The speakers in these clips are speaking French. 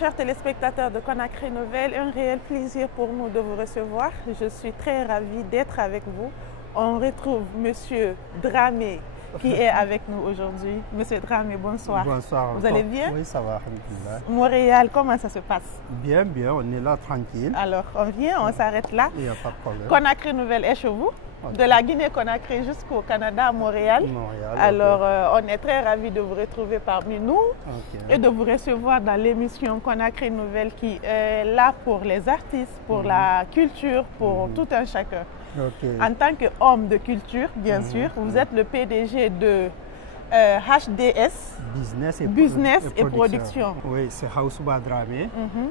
chers téléspectateurs de Conakry Nouvelle, un réel plaisir pour nous de vous recevoir. Je suis très ravie d'être avec vous. On retrouve Monsieur Dramé qui est avec nous aujourd'hui. Monsieur Dramé, bonsoir. Bonsoir. Vous allez bien? Oui, ça va, alhamdulillah. Montréal, comment ça se passe? Bien, bien, on est là tranquille. Alors, on vient, on s'arrête là. Il n'y a pas de problème. Conakry Nouvelle est chez vous. Okay. De la Guinée-Conakry jusqu'au Canada, à Montréal. Alors, on est très ravis de vous retrouver parmi nous et de vous recevoir dans l'émission Conakry Nouvelle qui est là pour les artistes, pour la culture, pour tout un chacun. En tant qu'homme de culture, bien sûr, vous êtes le PDG de HDS Business et Production. Oui, c'est Haoussouba Dramé,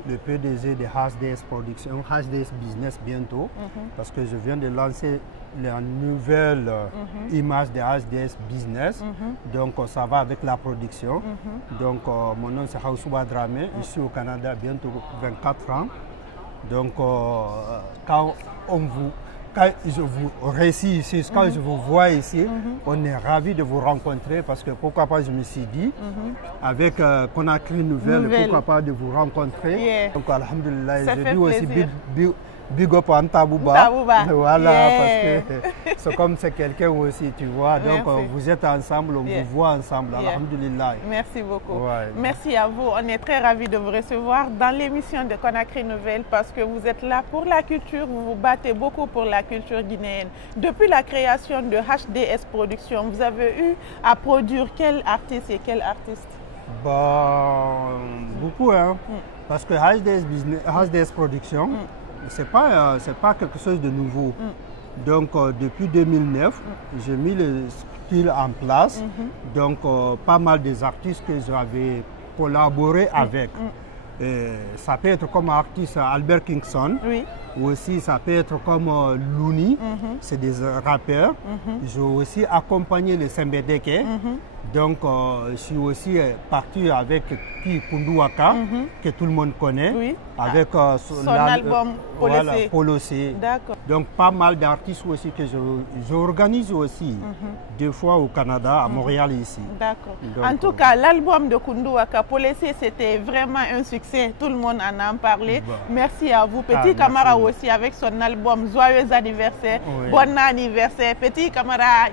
le PDG de HDS Production, HDS Business bientôt, parce que je viens de lancer la nouvelle image de HDS Business, donc ça va avec la production. Donc mon nom c'est Haoussouba Dramé, je suis au Canada bientôt 24 ans. Donc quand je vous récite ici, quand je vous vois ici, on est ravis de vous rencontrer parce que pourquoi pas, je me suis dit, avec Conakry Nouvelle, pourquoi pas de vous rencontrer. Donc, alhamdulillah, je dis aussi big up à Ntabouba. Voilà, parce que c'est comme c'est quelqu'un aussi, tu vois. Donc, vous êtes ensemble, on vous voit ensemble. Alhamdulillah. Merci beaucoup. Merci à vous. On est très ravis de vous recevoir dans l'émission de Conakry Nouvelle parce que vous êtes là pour la culture, vous vous battez beaucoup pour la culture guinéenne. Depuis la création de HDS Production, vous avez eu à produire quel artiste et quel artiste? Bon, beaucoup, hein. Parce que HDS Production, c'est pas quelque chose de nouveau. Donc depuis 2009, j'ai mis le style en place. Donc pas mal des artistes que j'avais collaboré avec. Ça peut être comme artiste Albert Kingston, ou aussi ça peut être comme Looney, c'est des rappeurs. J'ai aussi accompagné les Sembedeke. Donc je suis aussi parti avec Kundouaka, que tout le monde connaît, avec son album Polosé. Donc pas mal d'artistes aussi que j'organise aussi, deux fois au Canada, à Montréal ici. D'accord. En tout cas, l'album de Kundouaka, Polosé, c'était vraiment un succès. Tout le monde en a parlé. Merci à vous. Petit Camara aussi avec son album Joyeux anniversaire, bon anniversaire, Petit Camara.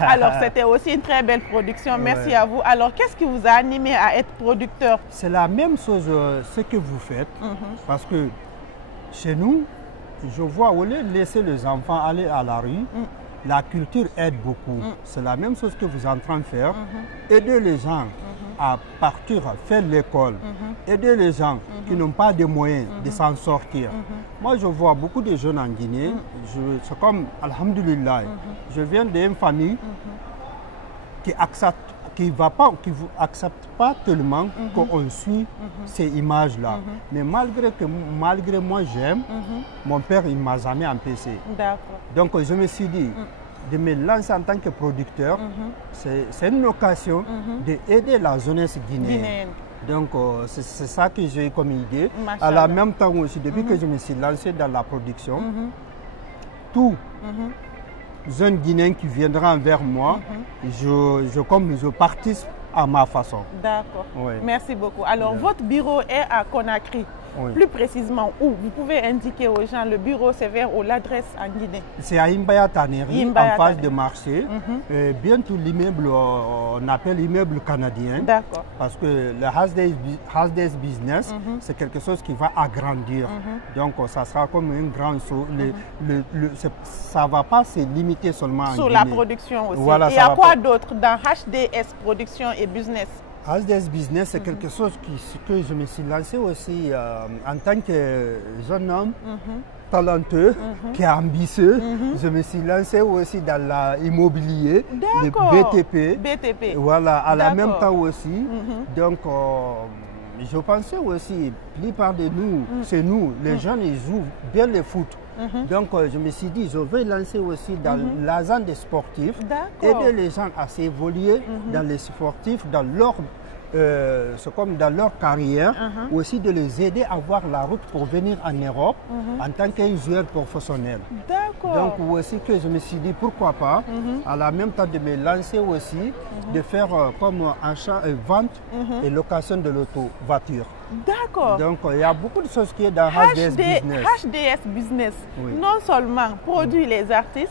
Alors c'était aussi une très belle production. Merci à vous. Alors qu'est-ce qui vous a animé à être producteur? C'est la même chose ce que vous faites, parce que chez nous, je vois, au lieu de laisser les enfants aller à la rue, la culture aide beaucoup. C'est la même chose que vous êtes en train de faire. Aider les gens à partir, à faire l'école. Aider les gens qui n'ont pas de moyens de s'en sortir. Moi, je vois beaucoup de jeunes en Guinée. C'est comme, alhamdulillah, je viens d'une famille qui vous accepte pas tellement qu'on suit ces images-là. Mais malgré moi j'aime, mon père il m'a jamais empêché. Donc je me suis dit, de me lancer en tant que producteur, c'est une occasion d'aider la jeunesse guinéenne. Donc c'est ça que j'ai comme idée. À la même temps aussi, depuis que je me suis lancé dans la production, tout jeune Guinéen qui viendra vers moi, je participe à ma façon. D'accord. Merci beaucoup. Alors, votre bureau est à Conakry. Plus précisément où? Vous pouvez indiquer aux gens le bureau, c'est vers où l'adresse en Guinée? C'est à Imbaya Tannery, en face de marché. Bientôt l'immeuble, on appelle l'immeuble canadien. D'accord. Parce que le HDS Business, c'est quelque chose qui va agrandir. Donc ça sera comme une grande chose. Ça ne va pas se limiter seulement en sur Guinée. La production aussi. Voilà, et il y a quoi d'autre dans HDS Production et Business? HDS Business, c'est quelque chose que je me suis lancé aussi en tant que jeune homme talentueux, qui est ambitieux. Je me suis lancé aussi dans l'immobilier, le BTP. Voilà, à la même temps aussi. Donc, je pensais aussi, la plupart de nous, c'est nous, les jeunes, ils jouent bien le foot. Donc, je me suis dit, je vais lancer aussi dans l'agent des sportifs, aider les gens à s'évoluer dans les sportifs, dans leur c'est comme dans leur carrière, aussi de les aider à voir la route pour venir en Europe en tant qu'un joueur professionnel. D'accord. Donc aussi que je me suis dit pourquoi pas, à la même temps de me lancer aussi, de faire comme achat et vente et location de l'auto-voiture. D'accord. Donc il y a beaucoup de choses qui est dans HDS Business. HDS Business, non seulement produit les artistes,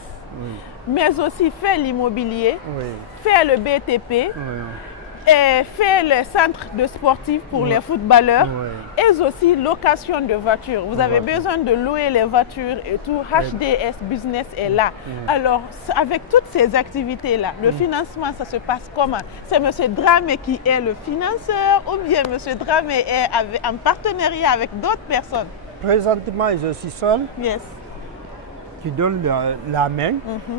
mais aussi fait l'immobilier, fait le BTP, et fait le centre de sportifs pour les footballeurs et aussi location de voitures. Vous avez besoin de louer les voitures et tout. HDS Business est là. Alors, avec toutes ces activités-là, le financement, ça se passe comment? C'est M. Dramé qui est le financeur ou bien M. Dramé est en partenariat avec d'autres personnes? Présentement, je suis seul qui donne la main,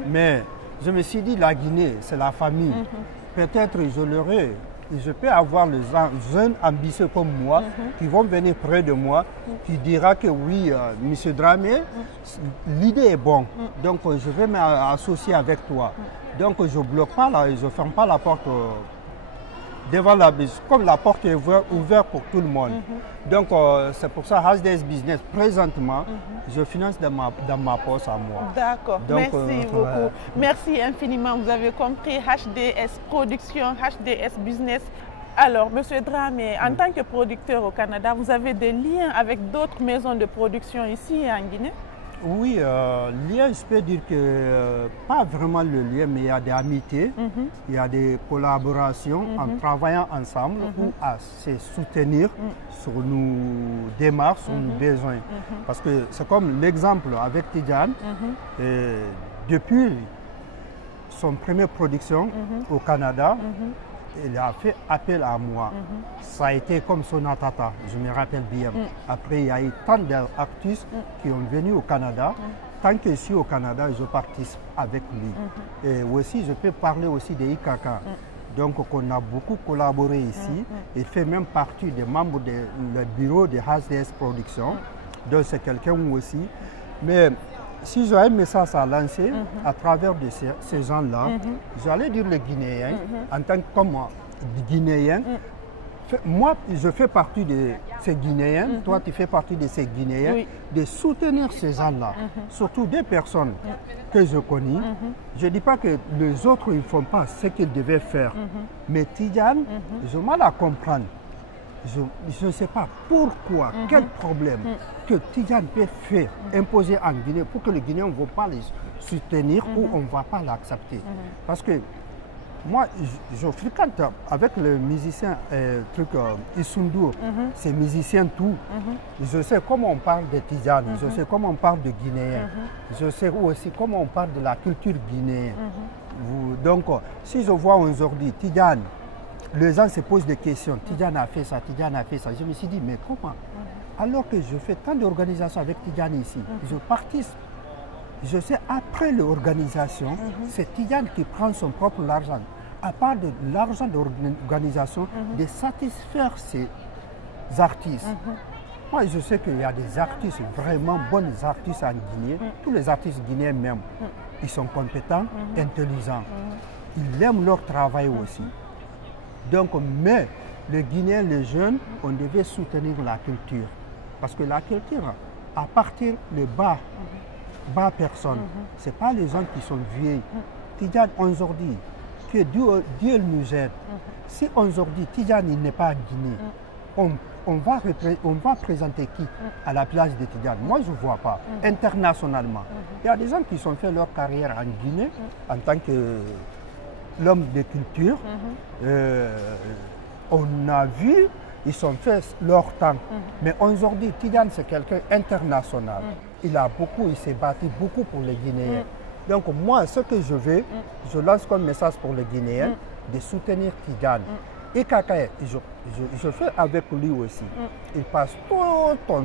mais je me suis dit la Guinée, c'est la famille. Peut-être je peux avoir les jeunes ambitieux comme moi qui vont venir près de moi, qui dira que oui, M. Dramé, l'idée est bonne, donc je vais m'associer avec toi. Donc je ne bloque pas, je ne ferme pas la porte devant la business, comme la porte est ouverte pour tout le monde. Donc c'est pour ça HDS Business, présentement, je finance dans ma poche à moi. D'accord, merci beaucoup. Merci infiniment, vous avez compris HDS Production, HDS Business. Alors, M. Dramé, en tant que producteur au Canada, vous avez des liens avec d'autres maisons de production ici en Guinée? Oui, lien, je peux dire que pas vraiment le lien, mais il y a des amitiés, il y a des collaborations en travaillant ensemble ou à se soutenir sur nos démarches, sur nos besoins. Parce que c'est comme l'exemple avec Tidjane, depuis son première production au Canada, il a fait appel à moi. Ça a été comme son atata, je me rappelle bien. Après, il y a eu tant d'artistes qui ont venu au Canada. Tant que je suis au Canada, je participe avec lui. Et aussi, je peux parler aussi de IKK. Donc, on a beaucoup collaboré ici. Il fait même partie des membres du bureau de HDS Production. Donc, c'est quelqu'un aussi. Mais si j'ai un message à lancer à travers de ces gens-là, j'allais dire les Guinéens, en tant que Guinéen, moi je fais partie de ces Guinéens, toi tu fais partie de ces Guinéens, de soutenir ces gens-là, surtout des personnes que je connais. Je ne dis pas que les autres ne font pas ce qu'ils devaient faire, mais Tidjane, j'ai mal à comprendre. Je ne sais pas pourquoi, quel problème que Tidjane peut faire, imposer en Guinée pour que les Guinéens ne vont pas les soutenir ou on ne va pas l'accepter. Parce que moi, je fréquente avec le musicien Issoundour, ces musiciens tout. Je sais comment on parle de Tidjane, je sais comment on parle de Guinéens, je sais aussi comment on parle de la culture guinéenne. Donc, si je vois aujourd'hui Tidjane, les gens se posent des questions. Tidjane a fait ça, Tidjane a fait ça. Je me suis dit, mais comment? Alors que je fais tant d'organisations avec Tidjane ici, je participe. Je sais, après l'organisation, c'est Tidjane qui prend son propre argent. À part de l'argent de l'organisation, de satisfaire ces artistes. Moi, je sais qu'il y a des artistes, vraiment bons artistes en Guinée. Tous les artistes guinéens même, ils sont compétents, intelligents. Ils aiment leur travail aussi. Donc, mais les Guinéens, les jeunes, on devait soutenir la culture. Parce que la culture, à partir de bas personnes, ce n'est pas les gens qui sont vieux. Tidjane, aujourd'hui, que Dieu nous aide. Si aujourd'hui, Tidjane n'est pas en Guinée, on va présenter qui à la place de Tidjane? Moi, je ne vois pas. Internationalement, il y a des gens qui ont fait leur carrière en Guinée en tant que l'homme de culture, on a vu, ils ont fait leur temps. Mais aujourd'hui, Tidjane, c'est quelqu'un international. Il s'est battu beaucoup pour les Guinéens. Donc moi, ce que je veux, je lance comme message pour les Guinéens, de soutenir Tidjane. Et Kakae, je fais avec lui aussi. Il passe tout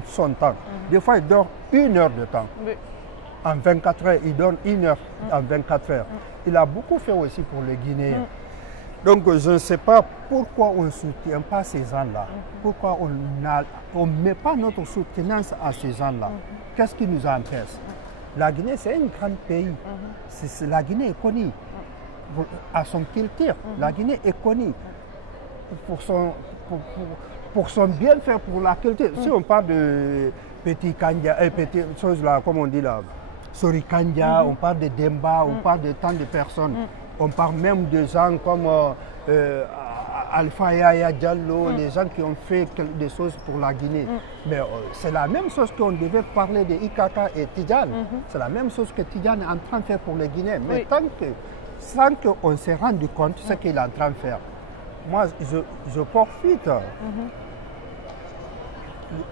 son temps. Des fois, il dort 1 heure de temps. En 24 heures, il donne 1 heure en 24 heures. Il a beaucoup fait aussi pour les Guinéens. Donc je ne sais pas pourquoi on ne soutient pas ces gens-là. Pourquoi on ne met pas notre soutenance à ces gens-là. Qu'est-ce qui nous empêche? La Guinée, c'est un grand pays. La Guinée est connue à son culture. La Guinée est connue. pour son bienfait, pour la culture. Si on parle de petit kanja, petit chose là, comme on dit là, Sori Kanja, on parle de Demba, on parle de tant de personnes. On parle même de gens comme Alpha Yaya Diallo, les gens qui ont fait des choses pour la Guinée. Mais c'est la même chose qu'on devait parler de Ikaka et Tidjane. C'est la même chose que Tidjane est en train de faire pour les Guinéens. Mais sans qu'on s'est rendu compte de ce qu'il est en train de faire, moi, je profite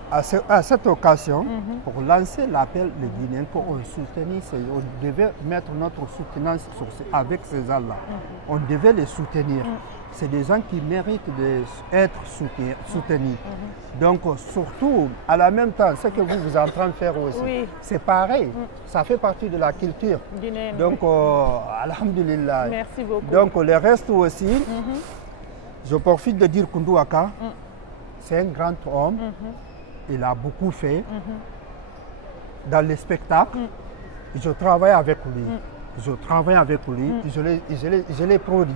à cette occasion pour lancer l'appel des Guinéens pour soutenir. On devait mettre notre soutenance avec ces gens-là. On devait les soutenir. C'est des gens qui méritent d'être soutenus. Donc, surtout, à la même temps, ce que vous êtes en train de faire aussi, c'est pareil. Ça fait partie de la culture. Guinéenne. Donc, alhamdulillah. Merci beaucoup. Donc, le reste aussi, je profite de dire Koundou Aka, c'est un grand homme. Il a beaucoup fait dans les spectacles. Je travaille avec lui. Je l'ai produit.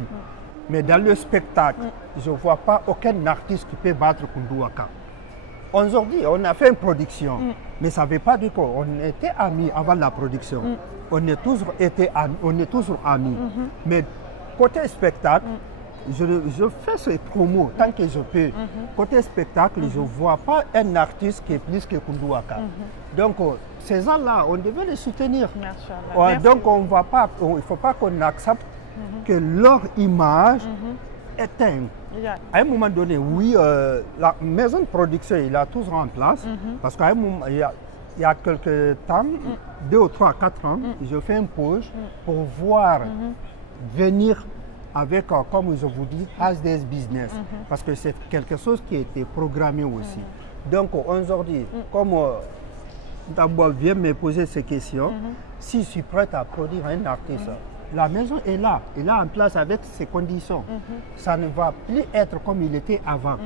Mais dans le spectacle, je ne vois pas aucun artiste qui peut battre Koundou Aka. Aujourd'hui, on a fait une production, mais ça ne veut pas dire qu'on était amis avant la production. On est toujours amis. Mais côté spectacle, je fais ces promos tant que je peux. Côté spectacle, je ne vois pas un artiste qui est plus que Koundou Aka. Donc, ces gens-là, on devait les soutenir. Donc, il ne faut pas qu'on accepte que leur image éteigne. À un moment donné, oui, la maison de production, il est toujours en place. Parce qu'à un moment, il y a quelques temps, 2 ou 3, 4 ans, je fais une pause pour voir venir avec, comme je vous dis, HDS Business. Parce que c'est quelque chose qui a été programmé aussi. Donc aujourd'hui, comme Ndambo vient me poser ces questions, si je suis prête à produire un artiste, la maison est là en place avec ses conditions. Ça ne va plus être comme il était avant.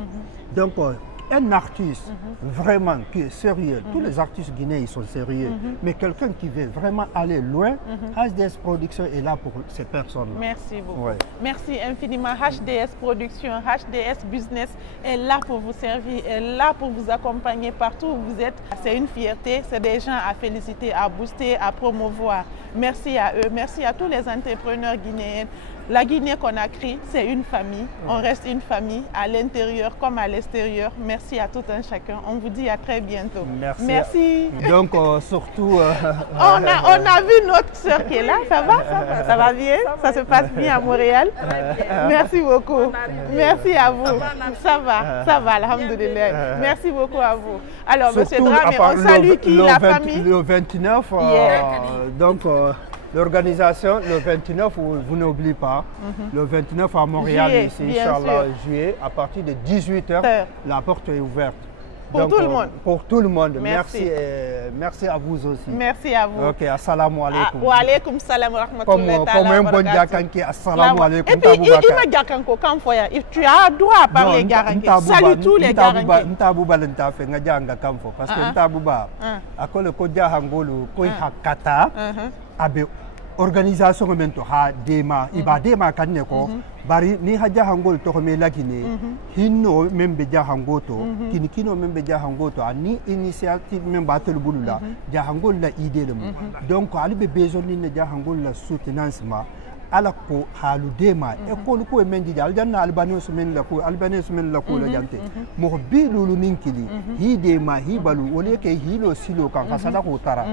Donc, un artiste vraiment qui est sérieux, tous les artistes guinéens ils sont sérieux, mais quelqu'un qui veut vraiment aller loin, HDS Production est là pour ces personnes-là. Merci beaucoup. Merci infiniment. HDS Production, HDS Business est là pour vous servir, est là pour vous accompagner partout où vous êtes. C'est une fierté, c'est des gens à féliciter, à booster, à promouvoir. Merci à eux, merci à tous les entrepreneurs guinéens. La Guinée-Conakry, c'est une famille. On reste une famille à l'intérieur comme à l'extérieur. Merci à tout un chacun. On vous dit à très bientôt. Merci. Donc, surtout... on a vu notre soeur qui est là. Ça va? Ça va bien? Ça se passe bien à Montréal? Merci beaucoup. Merci à vous. Ça va, alhamdoulilah. Merci beaucoup à vous. Alors, M. Dramé, on salue qui? La famille? Le 29, donc... L'organisation, le 29, vous n'oubliez pas, le 29 à Montréal, ici, Inch'Allah, juillet, à partir de 18h, la porte est ouverte. Pour tout le monde. Pour tout le monde. Merci. Merci à vous aussi. Merci à vous. Ok, assalamu alaikum. Wa alaikum salam wa rahmatullahi wa Comme un bon Diakanki, assalamu alaikum. Et puis, il m'a Diakanko, quand tu as droit à parler Garanki. Salut tous les Garanki. Ntabouba l'enta fait Ngadjanga Kamfo. Parce que Ntabouba, à quoi le Kodja Hangolo, Koiha Kata, abe organisation mento ha dema iba dema kanne ko bari ni haja hangol to me lagine hinno membe ja hangoto kino membe ja hangoto ani initiative membe atel bulula ja hangol la idée le donc ali be besoin ni ja hangol la soutenance ma ala ko halu dema e ko lu ko mendi ja aljanna albani sumen la ko la jante mo bi lulu ninkili hi dema hi balu wole ke hilo silo kan fasala ko tara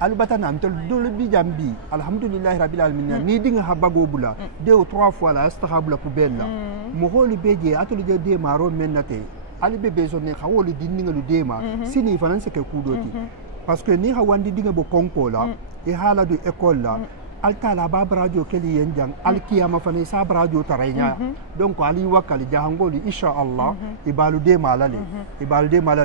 albata nam tel dole bi jambi alhamdulillah rabbil alamin ni dinga habago bula 2 ou 3 fois la astahabla poubelle mo holi beje atolu je dema ro menate ali be besoin ne khawoli dinga lu dema sini fananse ke kudoti parce que ni hawandi dinga bo konko la e hala du école la alta la bab radio keli yenjang alkiyama fane sab radio taraynya donc ali wakali jahangoli insha Allah ibalu de malale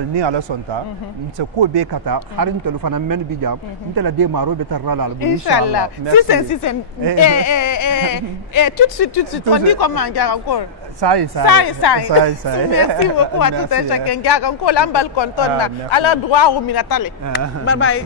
ni ala sonta nse ko be kata harin telu fana men bi jam ntela de maro be tarala al insha Allah si tout de suite on dit comment encore ça. Merci beaucoup à tout un chacun. Gaganko lambal kontona. Alors droit au minatale. Bye bye.